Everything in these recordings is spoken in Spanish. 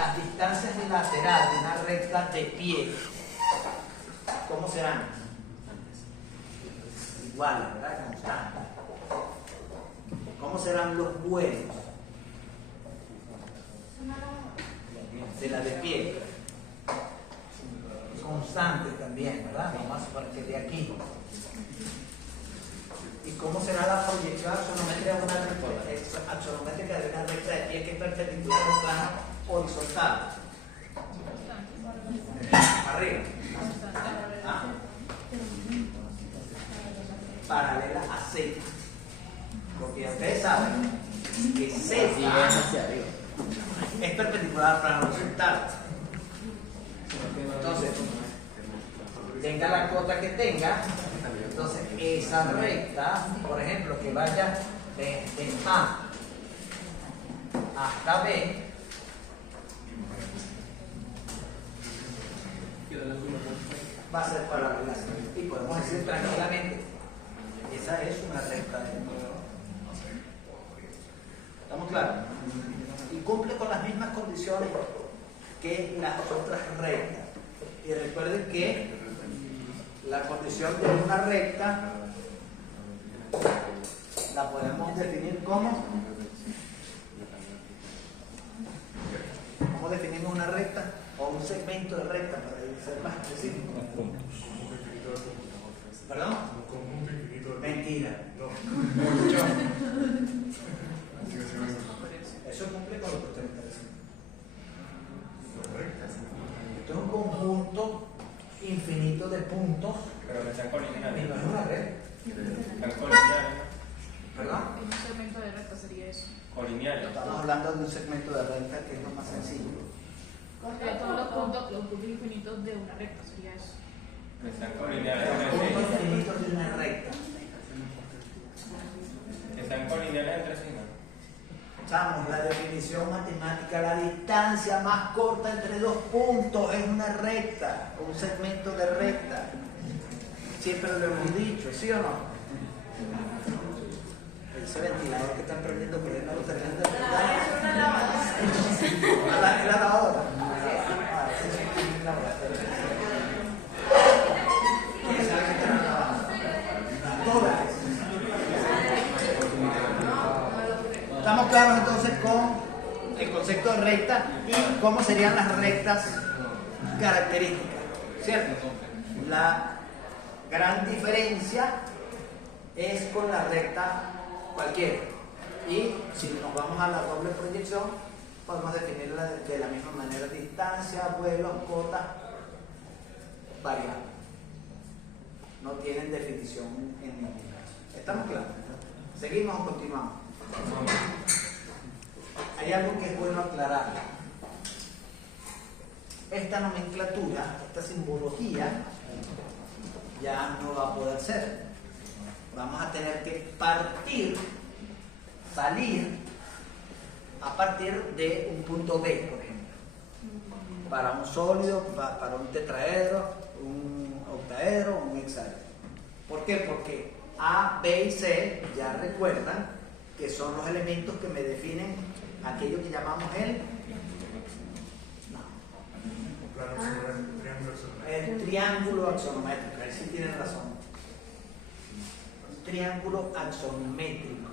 las distancias laterales de una recta de pie, ¿cómo serán? Iguales, ¿verdad? Constantes. ¿Cómo serán los vuelos de la de pie? Constantes también, ¿verdad? Vamos a suponer que de aquí. ¿Y cómo será la proyección axonométrica de una recta de pie que es perpendicular al plano horizontal? Arriba. ¿Ah? Paralela a Z. Porque ustedes saben que Z es perpendicular al plano horizontal. Entonces, tenga la cota que tenga, entonces esa recta, por ejemplo, que vaya de A hasta B, va a ser paralela. Y podemos decir tranquilamente, esa es una recta de nuevo. ¿Estamos claros? Y cumple con las mismas condiciones que las otras rectas. Y recuerden que la condición de una recta la podemos definir como ¿cómo definimos una recta? O un segmento de recta, para ser más específico. ¿Perdón? Mentira. Eso cumple con lo que usted está diciendo. Esto es un conjunto infinito de puntos. Pero que están colineales. Y no es una red. Están colineales. ¿Perdón? Un segmento de recta sería eso. Colineales. Estamos hablando de un segmento de recta que es lo más sencillo. Todos los puntos infinitos de una recta sería eso. Están colineales. Los puntos infinitos de una recta. Están colineales entre sí, ¿no? Usamos la definición matemática, la distancia más corta entre dos puntos es una recta, un segmento de recta. Siempre lo hemos dicho, ¿sí o no? Ese ventilador que están prendiendo, por ahí no lo terminan de prender. La lavadora. ¿Quién sabe que están lavando? Todas. Estamos claros entonces con el concepto de recta y cómo serían las rectas características, ¿cierto? La gran diferencia es con la recta cualquiera. Y si nos vamos a la doble proyección, podemos definirla de la misma manera: distancia, vuelos, cotas, variables. No tienen definición en ningún caso. ¿Estamos claros? ¿Seguimos o continuamos? Hay algo que es bueno aclarar. Esta nomenclatura, esta simbología, ya no va a poder ser. Vamos a tener que salir a partir de un punto B, por ejemplo. Para un sólido, para un tetraedro, un octaedro, un hexaedro. ¿Por qué? Porque A, B y C ya recuerdan que son los elementos que me definen aquello que llamamos el triángulo axonométrico. Ahí sí tienen razón. Triángulo axonométrico.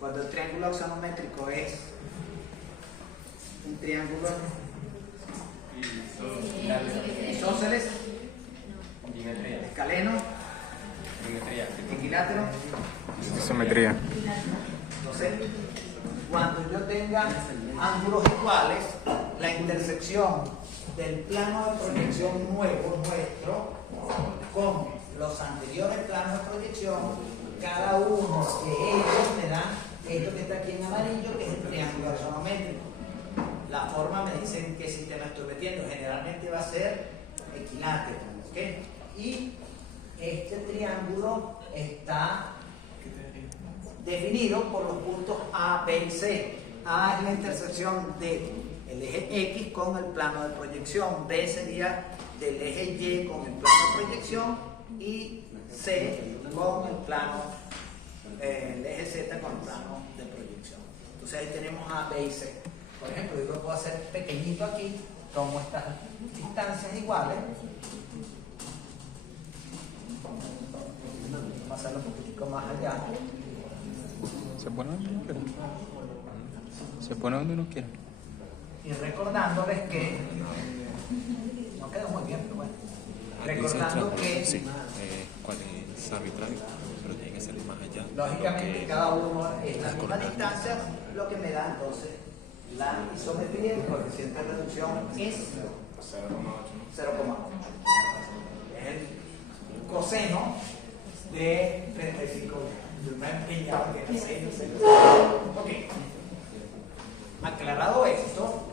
Cuando el triángulo axonométrico es un triángulo isósceles, escaleno, equilátero, isometría. Entonces, cuando yo tenga ángulos iguales, la intersección del plano de proyección nuevo nuestro con los anteriores planos de proyección, cada uno de ellos me da esto que está aquí en amarillo, que es el triángulo axonométrico. La forma me dicen qué sistema estoy metiendo, generalmente va a ser equilátero, ¿ok? Y este triángulo está definido por los puntos A, B y C. A es la intersección del eje X con el plano de proyección, B sería del eje Y con el plano de proyección y C con el plano, el eje Z con el plano de proyección. Entonces ahí tenemos A, B y C. Por ejemplo, yo lo puedo hacer pequeñito aquí, tomo estas distancias iguales. Vamos a hacerlo un poquitico más allá. Se pone donde uno quiera. Se pone donde uno quiera. Y recordándoles que no quedó muy bien, pero bueno. Recordando que Sí, cuál es arbitrario, pero tiene que salir más allá. lógicamente cada uno es la misma distancia, lo que me da entonces la isometría, el coeficiente de reducción es 0,8. Es el coseno de 35. Yo me he empeñado que era 6, no sé. Ok. Aclarado esto,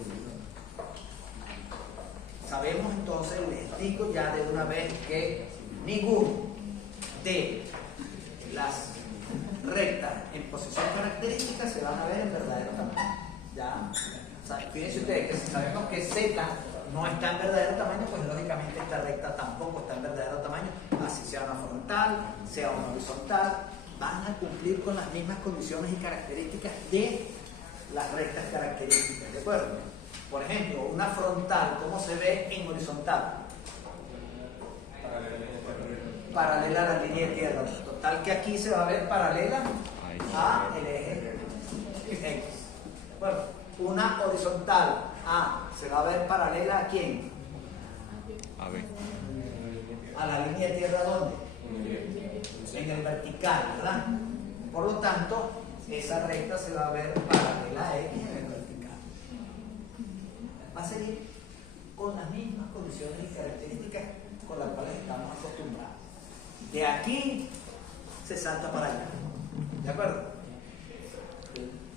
sabemos entonces, les digo ya de una vez que ninguno de las rectas en posición característica se van a ver en verdadero tamaño. Ya, o sea, fíjense ustedes que si sabemos que Z no está en verdadero tamaño, pues lógicamente esta recta tampoco está en verdadero tamaño, así sea una frontal, sea una horizontal, van a cumplir con las mismas condiciones y características de las rectas características, ¿de acuerdo? Por ejemplo, una frontal, ¿cómo se ve en horizontal? Paralela a la línea de tierra. Total que aquí se va a ver paralela a el eje X. ¿De acuerdo? Una horizontal A se va a ver paralela a quién? A ver. A la línea de tierra, ¿dónde? En el vertical, ¿verdad? Por lo tanto, esa recta se va a ver paralela a X en el vertical. Va a seguir con las mismas condiciones y características con las cuales estamos acostumbrados. De aquí se salta para allá. ¿De acuerdo?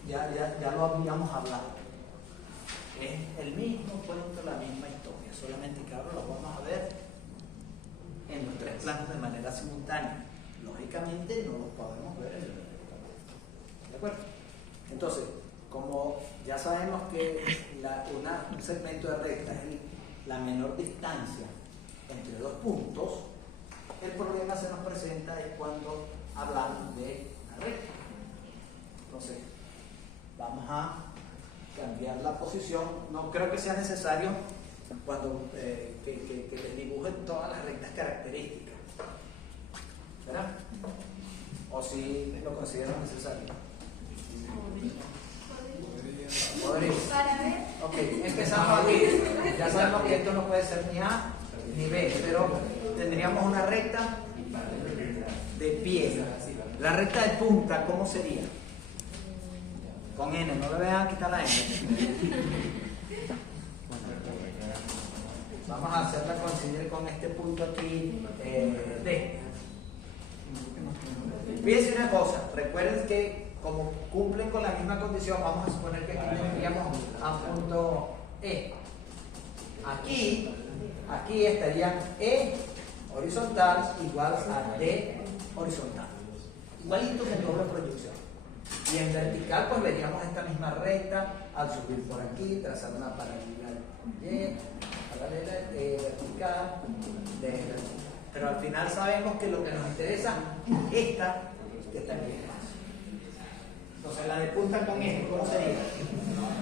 Ya lo habíamos hablado. Es el mismo cuento, la misma historia, solamente que ahora lo vamos a ver en los tres planos de manera simultánea. Lógicamente no los podemos ver en el vertical. ¿De acuerdo? Entonces, como ya sabemos que un segmento de recta es la menor distancia entre dos puntos, el problema se nos presenta es cuando hablamos de la recta. Entonces, vamos a cambiar la posición. No creo que sea necesario cuando que les dibujen todas las rectas características, ¿verdad? O si lo consideran necesario. ¿Podría? Ok, empezamos aquí. Ya sabemos que esto no puede ser ni A ni B, pero tendríamos una recta de pie. La recta de punta, ¿cómo sería? Con N, no le vean quitar la N. Vamos a hacerla coincidir con este punto aquí, D. Fíjense una cosa, recuerden que como cumplen con la misma condición, vamos a suponer que aquí tendríamos a punto E. Aquí estarían E horizontal igual a D horizontal. Igualito que en doble proyección. Y en vertical pues veríamos esta misma recta al subir por aquí, trazar una paralela Y, paralela vertical, D vertical. Pero al final sabemos que lo que nos interesa es esta que está aquí. Entonces la de punta con eje, ¿cómo sería?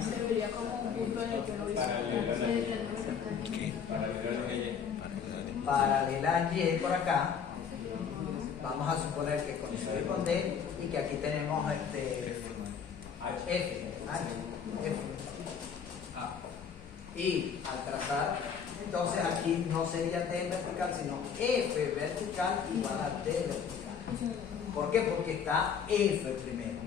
Se vería como un punto en el que no paralela a Y por acá. Vamos a suponer que coincide con D y que aquí tenemos F. Y al trazar, entonces aquí no sería D vertical, sino F vertical igual a D vertical. ¿Por qué? Porque está F primero.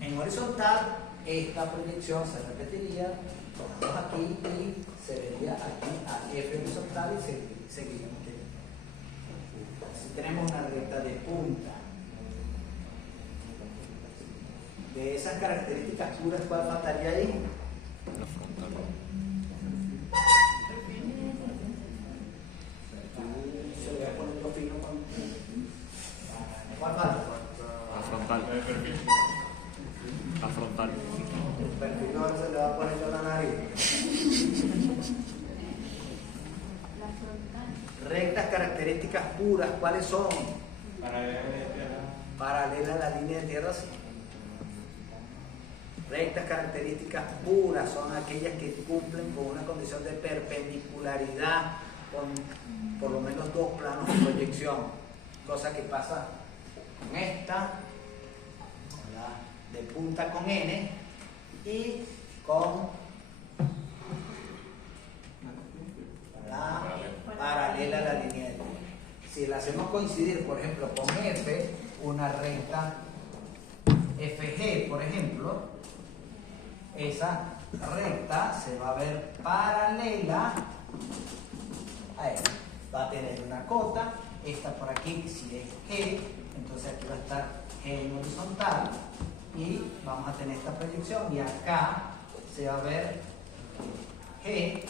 En horizontal, esta proyección se repetiría, tomamos aquí y se vería aquí a F horizontal y seguiríamos. Si tenemos una recta de punta, de esas características puras, ¿cuál faltaría ahí? La frontal. Se le va a poner los finos con... ¿Cuál falta? La frontal. La frontal. El perfil ahora se le va a poner con la nariz. Rectas características puras, ¿cuáles son? Paralela a la línea de tierra. Paralela a la línea de tierra, sí. Rectas características puras son aquellas que cumplen con una condición de perpendicularidad con por lo menos dos planos de proyección, cosa que pasa con esta, ¿verdad?, de punta con N y con la paralela a la línea de T. Si la hacemos coincidir, por ejemplo, con F, una recta FG, por ejemplo, esa recta se va a ver paralela a él. Va a tener una cota, esta por aquí, si es G, entonces aquí va a estar G en horizontal y vamos a tener esta proyección y acá se va a ver G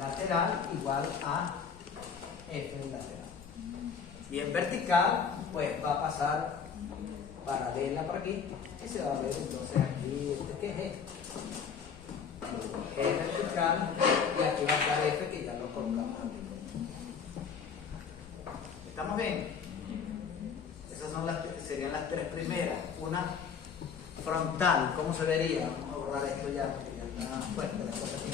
lateral igual a F lateral. Y en vertical, pues va a pasar paralela por aquí y se va a ver entonces aquí que es G. G vertical y aquí va a estar F que ya lo colocamos aquí. ¿Estamos bien? Esas son serían las tres primeras. Una frontal, ¿cómo se vería? Vamos a borrar esto ya porque ya está fuerte la cosa aquí.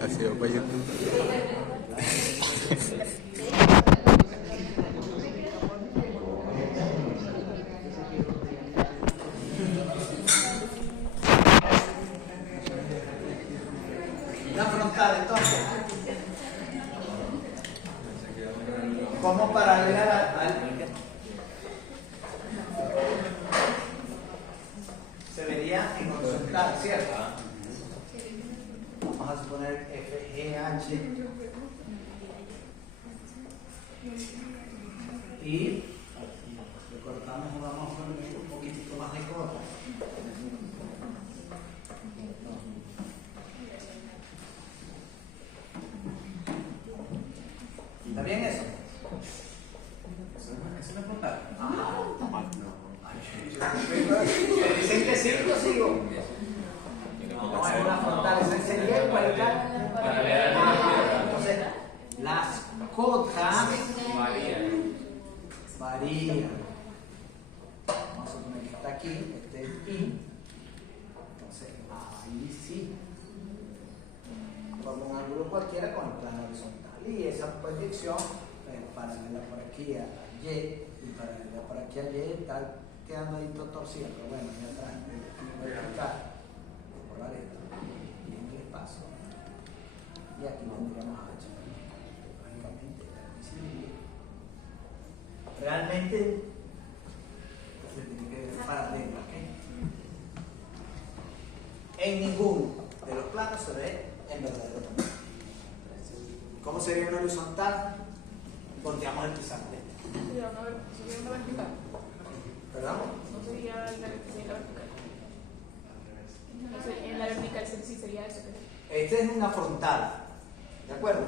Ha sido para YouTube. La frontal, entonces, como paralela al se vería en horizontal, ¿cierto? Vamos a suponer FGH y le cortamos, vamos a poner un poquitico más de cota. ¿Está bien eso? ¿Eso no es frontal? Dicen que sí, yo sigo. No, es una frontal, esa sería igual. Entonces, las cotas varían. Vamos a suponer que está aquí, este es I. Entonces, ahí sí. Como un ángulo cualquiera con el plano horizontal. Y esa proyección paralela por aquí a Y y paralela por aquí a Y está quedando ahí todo torcido, pero bueno, ya atrás vertical por la letra y en el espacio. Y aquí tendríamos H. Lógicamente, realmente se tiene que ver paralela, ¿ok? En ninguno de los planos se ve en verdadero tamaño. ¿Cómo sería una horizontal? Volteamos el pizarrón. Sería una vertical. ¿Verdad? No sería la vertical. En la vertical sí sería eso. Esta es una frontal. ¿De acuerdo?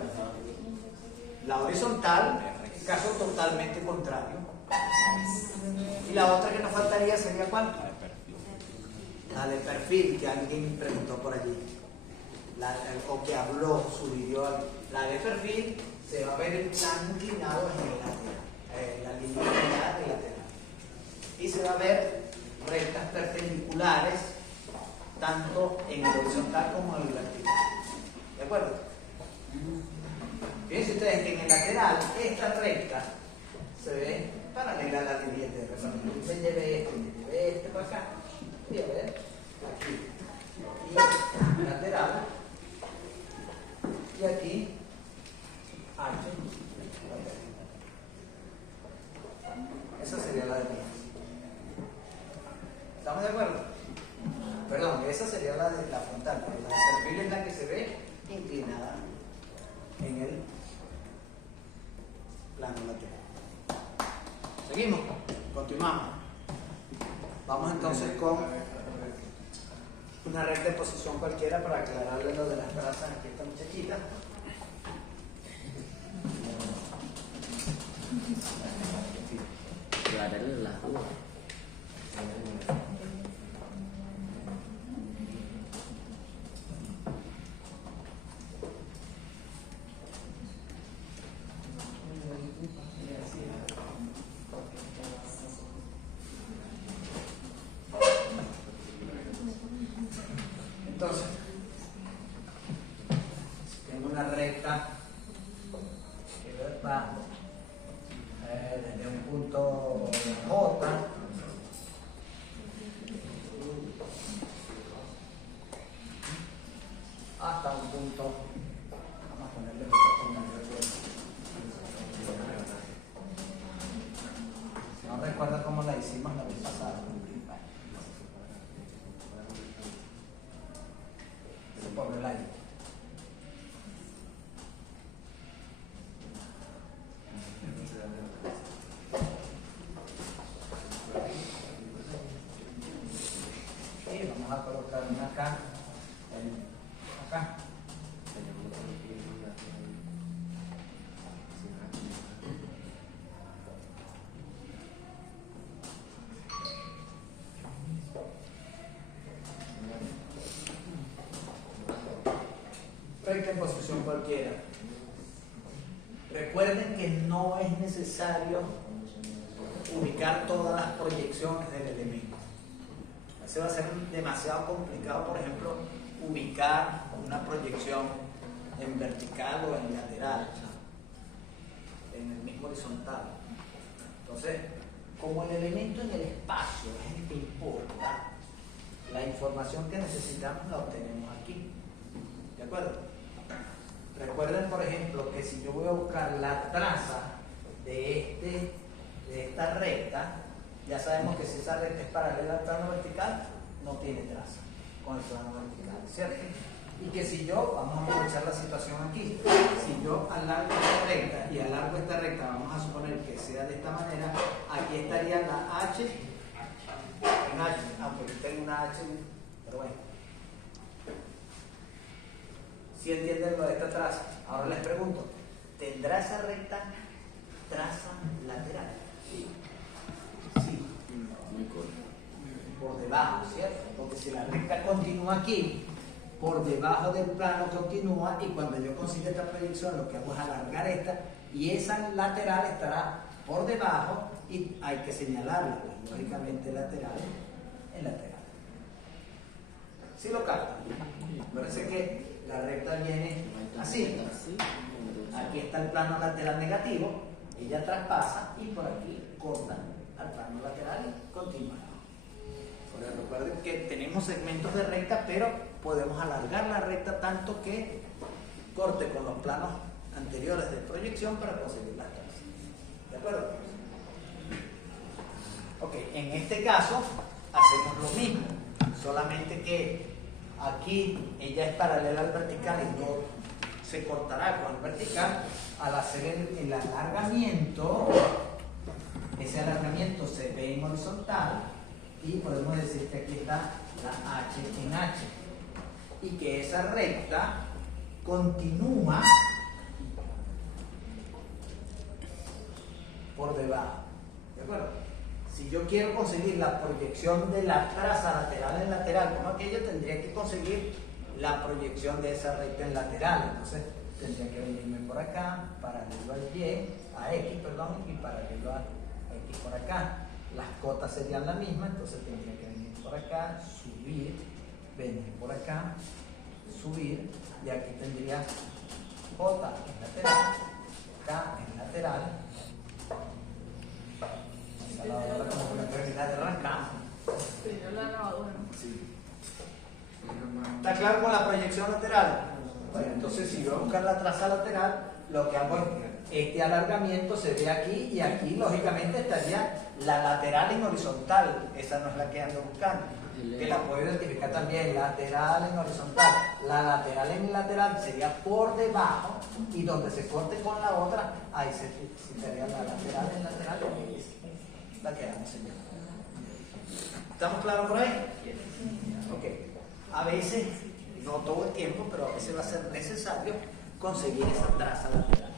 La horizontal, caso totalmente contrario. Y la otra que nos faltaría sería ¿cuál? La de perfil que alguien preguntó por allí. O que habló, sugirió algo. La de perfil se va a ver el plano inclinado en el lateral, la línea inclinada del lateral. Y se va a ver rectas perpendiculares tanto en el horizontal como en el vertical. ¿De acuerdo? Fíjense ustedes que en el lateral esta recta se ve paralela a la línea de referencia. Se lleve este para acá. Y a ver, aquí. Y lateral. Y aquí H. Esa sería la de P. ¿Estamos de acuerdo? Perdón, esa sería la de la frontal, pero la de perfil es la que se ve inclinada en el plano lateral. Seguimos, continuamos. Vamos entonces con una recta de posición cualquiera para aclararle lo de las trazas aquí a esta muchachita. aclararle las dudas. Entonces, tengo una recta que va desde un punto J hasta un punto, vamos a ponerle no recuerdo cómo la hicimos la vez pasada. Por el aire. Y vamos a colocar una acá, acá. Recta en posición cualquiera. Recuerden que no es necesario ubicar todas las proyecciones del elemento. Eso va a ser demasiado complicado, por ejemplo, ubicar una proyección en vertical o en lateral, en el mismo horizontal. Entonces, como el elemento en el espacio es el que importa, la información que necesitamos la obtenemos aquí. ¿De acuerdo? Recuerden, por ejemplo, que si yo voy a buscar la traza de esta recta, ya sabemos que si esa recta es paralela al plano vertical, no tiene traza con el plano vertical, ¿cierto? Y que si yo, vamos a aprovechar la situación aquí, si yo alargo esta recta y alargo esta recta, vamos a suponer que sea de esta manera, aquí estaría la H en H, aunque aquí tengo una H, pero bueno. Si entienden lo de esta traza. Ahora les pregunto, ¿tendrá esa recta traza lateral? Sí. Sí. Por debajo, ¿cierto? Porque si la recta continúa aquí, por debajo del plano continúa, y cuando yo consiga esta proyección lo que hago es alargar esta, y esa lateral estará por debajo y hay que señalarla, pues, lógicamente lateral en lateral. ¿Sí lo captan? Parece que la recta viene así. Aquí está el plano lateral negativo, ella traspasa y por aquí corta al plano lateral y continúa. Ahora recuerden que tenemos segmentos de recta, pero podemos alargar la recta tanto que corte con los planos anteriores de proyección para conseguir las trazas. ¿De acuerdo? Ok, en este caso hacemos lo mismo, solamente que aquí ella es paralela al vertical y no se cortará con el vertical. Al hacer el alargamiento, ese alargamiento se ve en horizontal y podemos decir que aquí está la H en H y que esa recta continúa por debajo. ¿De acuerdo? Si yo quiero conseguir la proyección de la traza lateral en lateral, como aquello, tendría que conseguir la proyección de esa recta en lateral. Entonces tendría que venirme por acá, paralelo al Y, a X, perdón, y paralelo a X por acá. Las cotas serían la misma, entonces tendría que venir por acá, subir, venir por acá, subir, y aquí tendría J en lateral, K en lateral. La lavadora como que la terminal arrancamos. Pero la lavadora, ¿no? Sí. ¿Está claro con la proyección lateral? Bueno, entonces si yo voy a buscar la traza lateral, lo que hago es este alargamiento se ve aquí y aquí lógicamente estaría la lateral en horizontal. Esa no es la que ando buscando, que la puedo identificar también, lateral en horizontal. La lateral en lateral sería por debajo y donde se corte con la otra, ahí sería la lateral en lateral, la que vamos señalando. ¿Estamos claros por ahí? Ok. A veces, no todo el tiempo, pero a veces va a ser necesario conseguir esa traza lateral.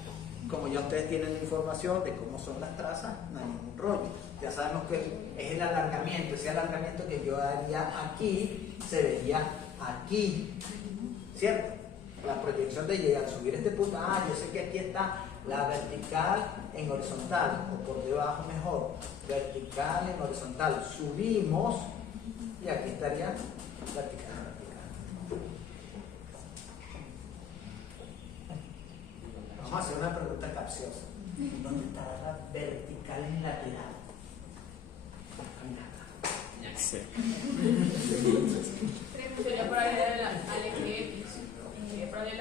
Como ya ustedes tienen la información de cómo son las trazas, no hay ningún rollo. Ya sabemos que es el alargamiento. Ese alargamiento que yo haría aquí se vería aquí, ¿cierto? La proyección de llegar, subir este punto. Ah, yo sé que aquí está la vertical en horizontal, o por debajo mejor, vertical en horizontal. Subimos y aquí estaría vertical. Vamos a hacer una pregunta capciosa. ¿Dónde estará la vertical en lateral? Sí. Sería paralela al eje X.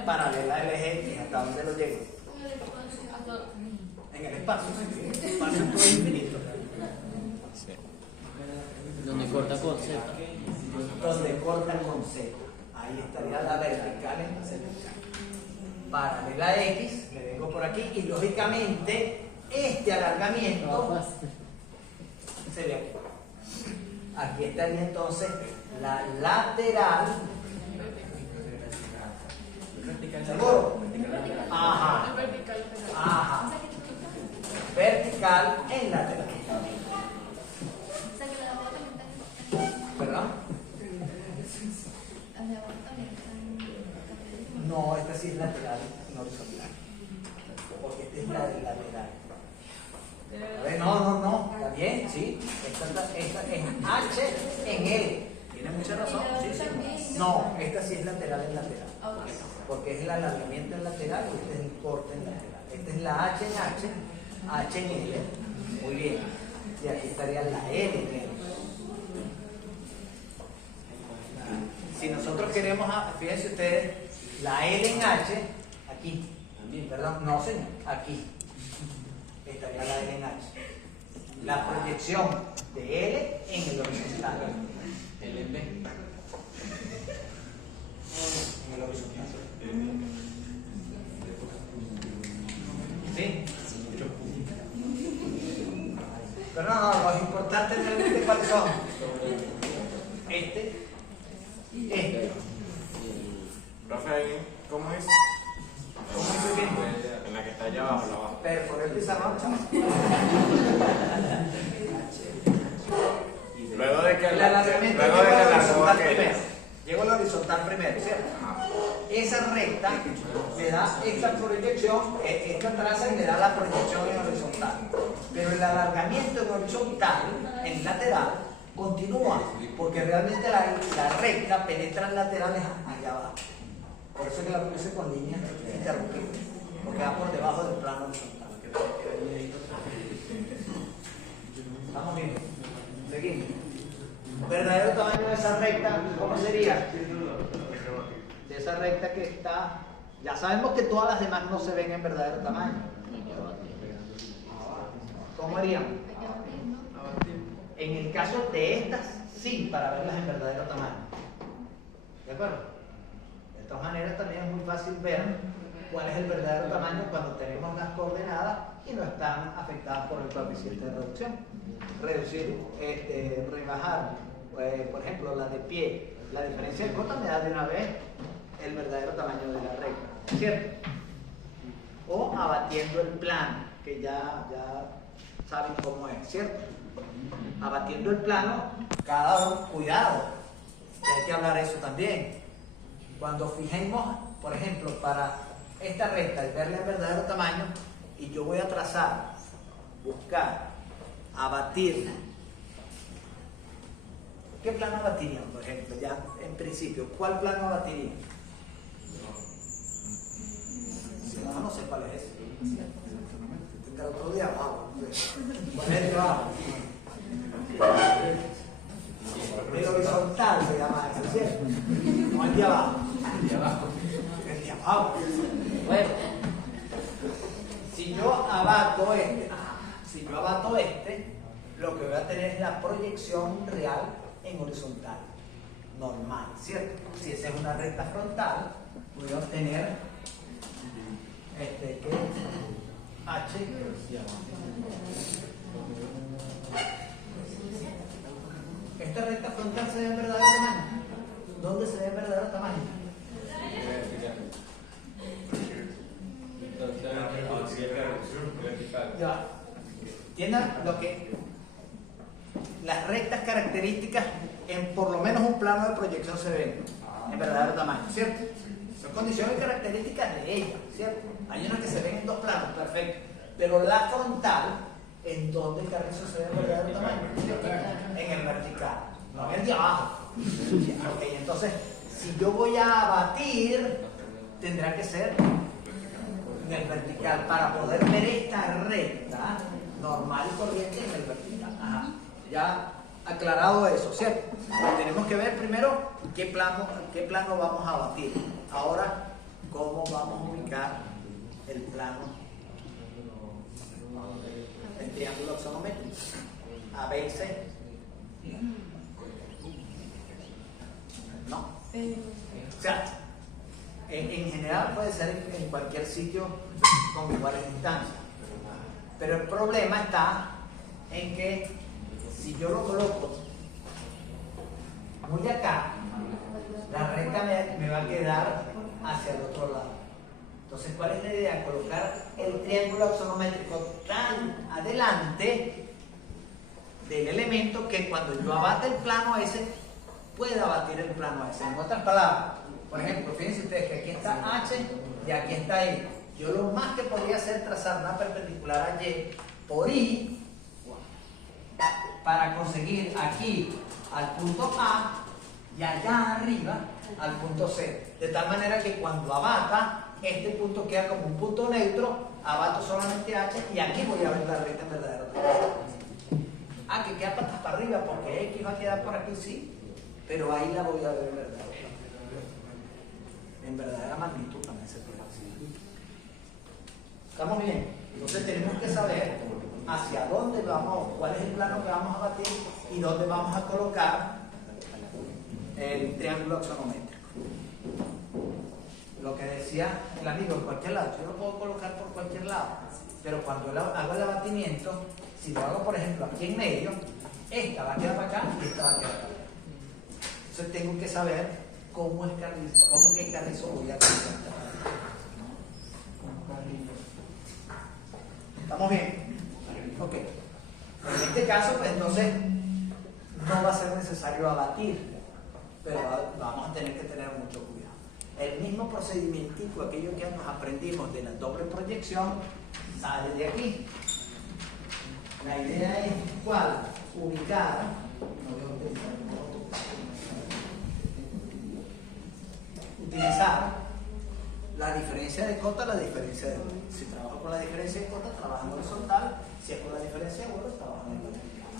Paralela al eje X, ¿hasta dónde lo llego? En el espacio, sí. El espacio es todo infinito. Sí. Donde corta con Z. Donde corta con Z. Ahí estaría la vertical en Z. Paralela a X, le vengo por aquí y lógicamente este alargamiento se ve aquí. Aquí estaría entonces la lateral. ¿Seguro? Ajá. Ajá. Vertical en lateral. ¿Perdón? No, esta sí es lateral, no horizontal. Porque esta es la de lateral. A ver, no, está bien, sí. Esta es H en L. Tiene mucha razón. Sí, sí. No, esta sí es lateral en lateral. Porque es el alargamiento en lateral y este es el corte en lateral. Esta es la H en H, H en L. Muy bien. Y aquí estaría la L en L. Si nosotros queremos, fíjense ustedes, la L en H, aquí. Perdón, no señor, aquí. Estaría la L en H. La proyección de L en el horizontal. LB. En el horizontal. ¿Sí? Pero no, los importantes realmente cuáles son. Este. Profe, ¿cómo es? ¿Cómo estoy viendo? En la que está allá abajo, la abajo. Pero por el pizarrón, chaval. Luego de que El alargamiento luego de que llegó al la horizontal que primero. Llegó al horizontal primero, ¿cierto? Esa recta me da esta proyección, esta traza y me da la proyección en horizontal. Pero el alargamiento en horizontal, en lateral, continúa, porque realmente la recta penetra en laterales allá abajo. Por eso es que la puse con líneas interrumpidas, porque va por debajo del plano horizontal. ¿Estamos bien? Seguimos. Verdadero tamaño de esa recta, ¿cómo sería? De esa recta que está, ya sabemos que todas las demás no se ven en verdadero tamaño. ¿Cómo haríamos? En el caso de estas, sí, para verlas en verdadero tamaño. ¿De acuerdo? De todas maneras, también es muy fácil ver cuál es el verdadero tamaño cuando tenemos las coordenadas y no están afectadas por el coeficiente de reducción. Reducir, rebajar, por ejemplo, la de pie, la diferencia de cota me da de una vez el verdadero tamaño de la recta, ¿cierto? O abatiendo el plano, que ya saben cómo es, ¿cierto? Abatiendo el plano, cada uno, cuidado, y hay que hablar eso también. Cuando fijemos, por ejemplo, para esta recta y verle el verdadero tamaño, y yo voy a trazar, buscar, abatir. ¿Qué plano abatirían, por ejemplo? Ya en principio, ¿cuál plano abatirían? No sé cuál es ese. El otro día abajo. ¿Cuál es el de abajo? El horizontal se llama eso, ¿cierto? No el de abajo. El de abajo. El de abajo. Bueno, si yo abato este, lo que voy a tener es la proyección real en horizontal, normal, ¿cierto? Si esa es una recta frontal, voy a obtener ¿qué es? H. Esta recta frontal se ve en verdadero tamaño. ¿Dónde se ve en verdadero tamaño? vertical. Ya. ¿Entiendan lo que las rectas características en por lo menos un plano de proyección se ven en verdadero tamaño, ¿cierto? Son condiciones características de ella, ¿cierto? Hay unas que se ven en dos planos, perfecto. Pero la frontal, ¿en dónde el carrizo se ve en verdadero tamaño? En el vertical, no en el de abajo. Ok, entonces, si yo voy a abatir, tendrá que ser en el vertical para poder ver esta recta normal y corriente en el vertical. Ajá. Ya aclarado eso, ¿cierto? Tenemos que ver primero qué plano vamos a abatir. Ahora, ¿cómo vamos a ubicar el plano? El triángulo axonométrico. A, B y C. No. O sea, en general puede ser en cualquier sitio con iguales distancias. Pero el problema está en que si yo lo coloco muy acá, la recta me va a quedar hacia el otro lado. Entonces, ¿cuál es la idea? Colocar el triángulo axonométrico tan adelante del elemento que cuando yo abate el plano ese, pueda abatir el plano ese. En otras palabras, por ejemplo, fíjense ustedes que aquí está H y aquí está I. Yo lo más que podría hacer es trazar una perpendicular a Y por I para conseguir aquí al punto A y allá arriba al punto C. De tal manera que cuando abata, este punto queda como un punto neutro, abato solamente H y aquí voy a ver la recta en verdadero tamaño. Ah, que queda patas para arriba porque X va a quedar por aquí, sí, pero ahí la voy a ver en verdadero tamaño. En verdadera magnitud también se puede decir. ¿Estamos bien? Entonces tenemos que saber hacia dónde vamos, cuál es el plano que vamos a batir y dónde vamos a colocar el triángulo axonométrico. Lo que decía el amigo, en cualquier lado, yo lo puedo colocar por cualquier lado, pero cuando hago el abatimiento, si lo hago por ejemplo aquí en medio, esta va a quedar para acá y esta va a quedar para acá. Entonces tengo que saber cómo qué carrizo voy a colocar. ¿Estamos bien? Ok. En este caso, pues entonces no va a ser necesario abatir, pero vamos a tener que tener mucho cuidado. El mismo procedimiento, aquello que nos aprendimos de la doble proyección, sale de aquí. La idea es cuál, ubicar, utilizar la diferencia de cota, la diferencia de vuelo. Si trabajo con la diferencia de cota, trabajo en horizontal. Si es con la diferencia de vuelo, trabajo en vertical.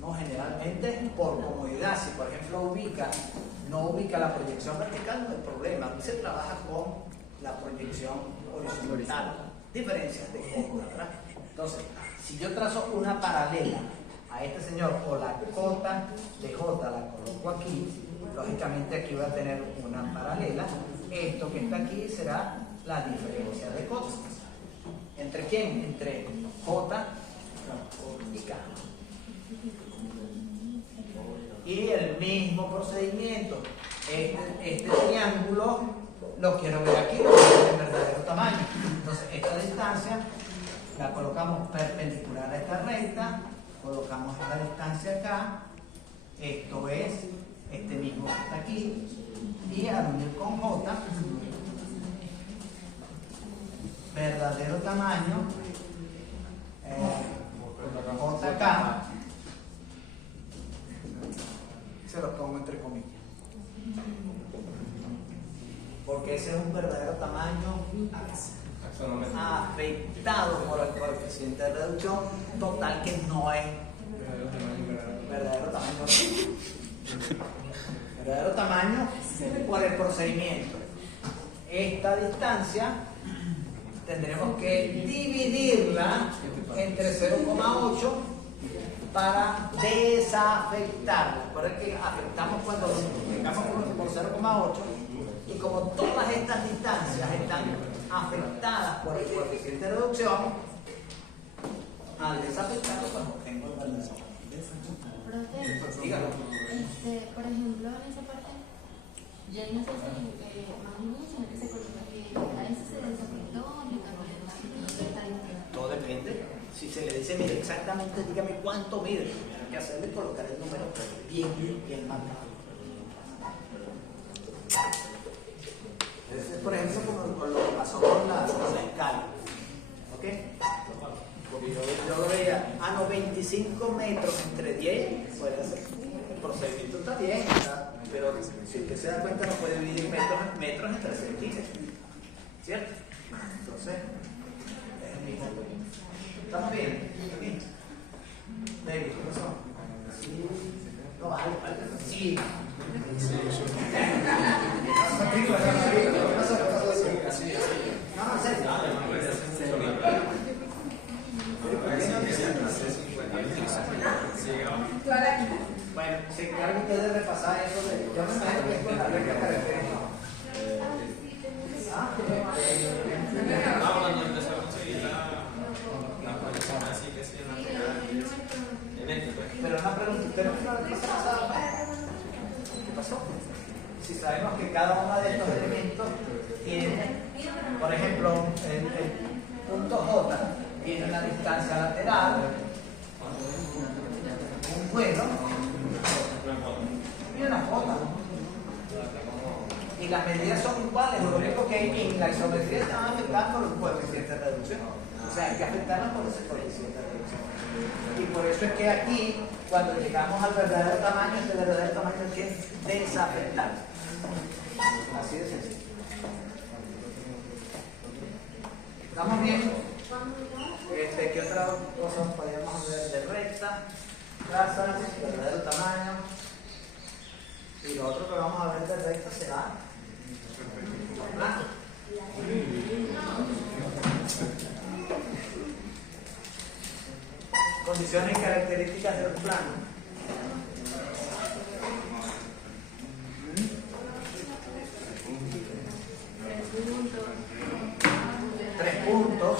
No, generalmente por comodidad. Si por ejemplo no ubica la proyección vertical, no hay problema. Aquí se trabaja con la proyección horizontal. Diferencias de cota, ¿verdad? Entonces, si yo trazo una paralela a este señor o la cota de J la coloco aquí, lógicamente aquí va a tener una paralela. Esto que está aquí será la diferencia de cotas. ¿Entre quién? Entre J y K. Y el mismo procedimiento. Este triángulo lo quiero ver aquí, lo quiero ver en verdadero tamaño. Entonces, esta distancia la colocamos perpendicular a esta recta, colocamos esta distancia acá. Esto es este mismo que está aquí. Y al unir con J, verdadero tamaño, JK, se lo pongo entre comillas, porque ese es un verdadero tamaño afectado por el coeficiente de reducción total, que no es verdadero tamaño. Verdadero tamaño por el procedimiento. Esta distancia tendremos que dividirla entre 0,8 para desafectarla. Recuerden que afectamos cuando lo multiplicamos por 0,8, y como todas estas distancias están afectadas por el coeficiente de reducción, al desafectarlo pues obtengo el verdadero. Dígalo. Por ejemplo, en esa parte, ya no sé si más o menos, sino que se coloca que a ese se desafectó, le cambió el Todo depende. Si se le dice, mire, exactamente, dígame cuánto mide. que hacerlo es colocar el número bien marcado. Este es, por ejemplo, como con lo que pasó con la escala. ¿Ok? Porque yo lo veía, 25 metros entre 10, puede ser. El procedimiento está bien, ¿verdad? Pero si usted se da cuenta, no puede dividir metros entre centímetros. ¿Cierto? Entonces, es el mismo. ¿Estamos bien? ¿Aquí? David, ¿qué pasó? Sí. No, vale. Sí. Bueno, se encarga usted de repasar eso. Yo me imagino que es con la regla característica. Cuando empezó a conseguir la colección así que se Pero una pregunta, ¿usted no vino la clase pasada? ¿Qué pasó? Si sabemos que cada uno de estos elementos tiene, por ejemplo, el punto J tiene una distancia lateral, un vuelo y una J. Y las medidas son iguales, lo único que en la isometría están afectadas por los coeficientes de reducción. O sea, hay que afectarnos por ese coeficiente de reducción. Y por eso es que aquí, cuando llegamos al verdadero tamaño, este verdadero tamaño hay que desafectar. Así de sencillo. ¿Estamos bien? ¿Qué otra cosa podríamos ver? De recta, traza, verdadero tamaño. Y lo otro que vamos a ver de recta será plano. Condiciones y características del plano. Tres puntos.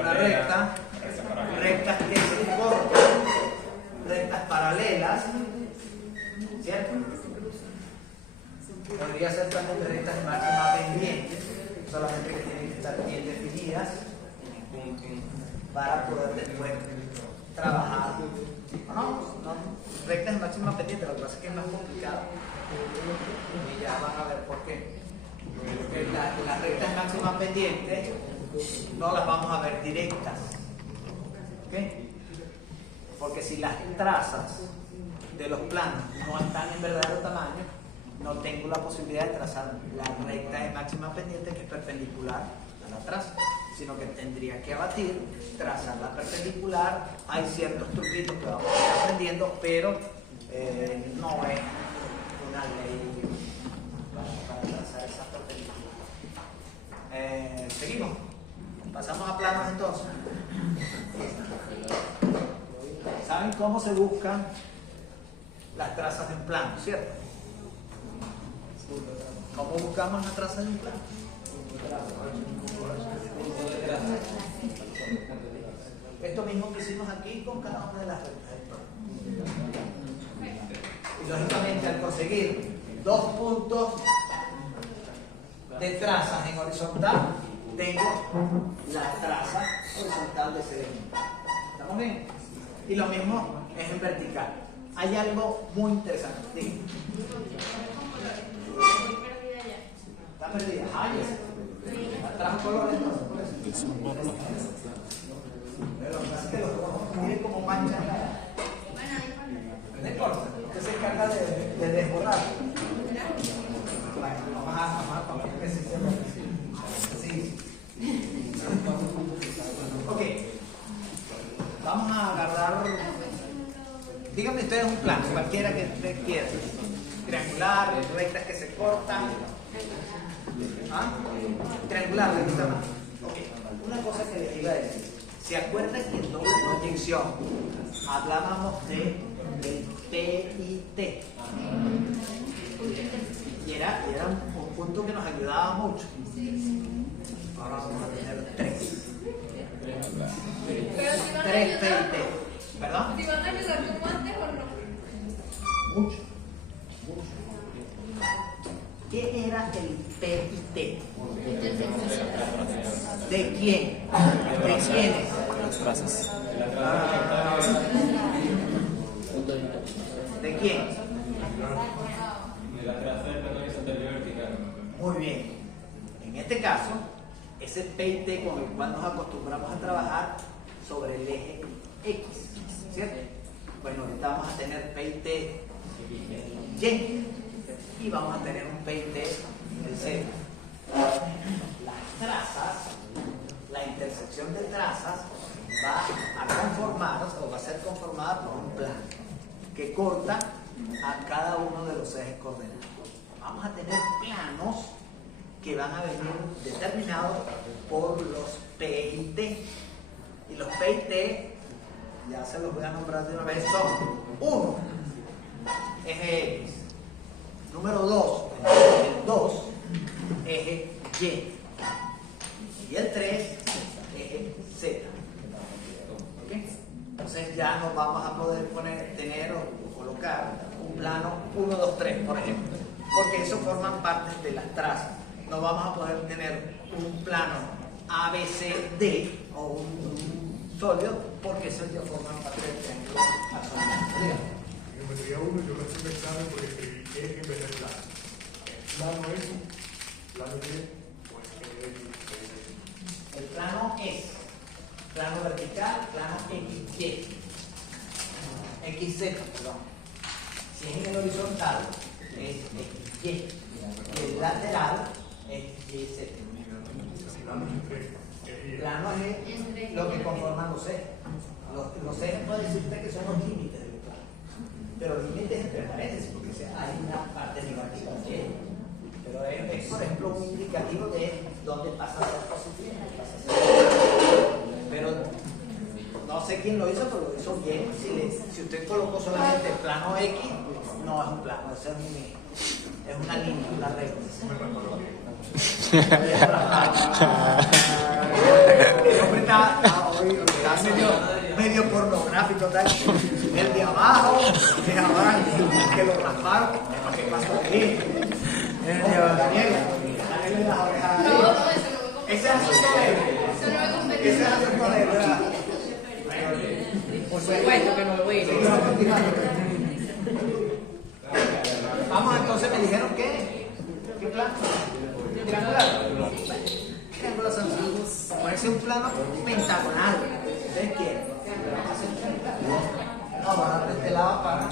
Una recta. Rectas que se cortan. Rectas paralelas. ¿Cierto? Podría ser también rectas de máxima pendiente, solamente que tienen que estar bien definidas para poder después trabajar. No, rectas de máxima pendiente, lo que pasa es que es más complicado. Y ya van a ver por qué. Porque las rectas de máxima pendiente no las vamos a ver directas. ¿Ok? Porque si las trazas de los planos no están en verdadero tamaño, no tengo la posibilidad de trazar la recta de máxima pendiente que es perpendicular a la traza, sino que tendría que abatir, trazar la perpendicular. Hay ciertos truquitos que vamos a ir aprendiendo, pero no es una ley para trazar esa perpendicular. Seguimos. Pasamos a planos entonces. ¿Saben cómo se buscan las trazas de un plano, cierto? ¿Cómo buscamos las trazas de un plano? Esto mismo que hicimos aquí con cada una de las rectas del plano. Y lógicamente al conseguir dos puntos de trazas en horizontal, tengo la traza horizontal de ese elemento. ¿Estamos bien? Y lo mismo es en vertical. Hay algo muy interesante. Dígame. ¿Está perdida? ¿Trajo colores entonces? Por eso. Pero lo que pasa es que los rojos tienen como mancha en la... No importa, usted se encarga de desborrar. Bueno, vamos a poner que sí se lo sí. Ok. Vamos a agarrar... Díganme ustedes un plano, cualquiera que ustedes quieran. Triangular, rectas que se cortan. ¿Ah? Triangular, aquí está más. Okay. Una cosa que les iba a decir. ¿Se acuerdan que en doble proyección hablábamos del P y T? Y era un punto que nos ayudaba mucho. Ahora vamos a tener 3. 3 P y T. ¿Perdón? ¿Te van a ayudar como antes o no? Mucho. ¿Qué era el P y T? ¿De quién? ¿De quiénes? Las trazas. ¿De quién? De lateral cerca no horizontal vertical. Muy bien. En este caso, ese P y T con el cual nos acostumbramos a trabajar sobre el eje X, ¿cierto? Bueno, ahorita vamos a tener P y T Y y vamos a tener un P y T en el Z. Las trazas, la intersección de trazas va a conformar o va a ser conformada por un plano que corta a cada uno de los ejes coordenados. Vamos a tener planos que van a venir determinados por los P y T. Y los P y T, ya se los voy a nombrar de una vez, son 1, eje X. Número 2, el 2, eje Y. Y el 3, eje Z. ¿Ok? Entonces ya nos vamos a poder tener o colocar un plano 1, 2, 3, por ejemplo. Porque eso forman parte de las trazas. No vamos a poder tener un plano A, B, C, D o un sólido porque eso ya forman parte del triángulo axonométrico. En geometría 1 yo lo estoy pensando porque escribí E en vez de plano. Plano es, plano Y, pues E. El plano es plano vertical, plano XY, XZ, perdón. Si es en el horizontal, es XY. Y el lateral es YZ. Plano es lo que conforman los ejes. Los ejes pueden decirte que son los límites del plano. Pero límites entre paréntesis, porque hay una parte negativa. Pero es, por ejemplo, un indicativo de dónde pasa a ser positivo. Pero no sé quién lo hizo, pero lo hizo bien. Si usted colocó solamente el plano X, no es un plano, es una línea, una recta. El hombre está medio pornográfico, tal. El de abajo, que lo rasparon, ¿qué pasó aquí? Daniela, dale las orejas. No, eso no me Ese es asunto de él. Eso no me compete. Ese es asunto de él, ¿verdad? Por supuesto que no me voy a ir. Seguimos continuando. Vamos, entonces me dijeron que. ¿Qué plano? Triangular. Triángulo sencillo. Parece un plano pentagonal. ¿Ustedes quieren? No, van a de este lado para.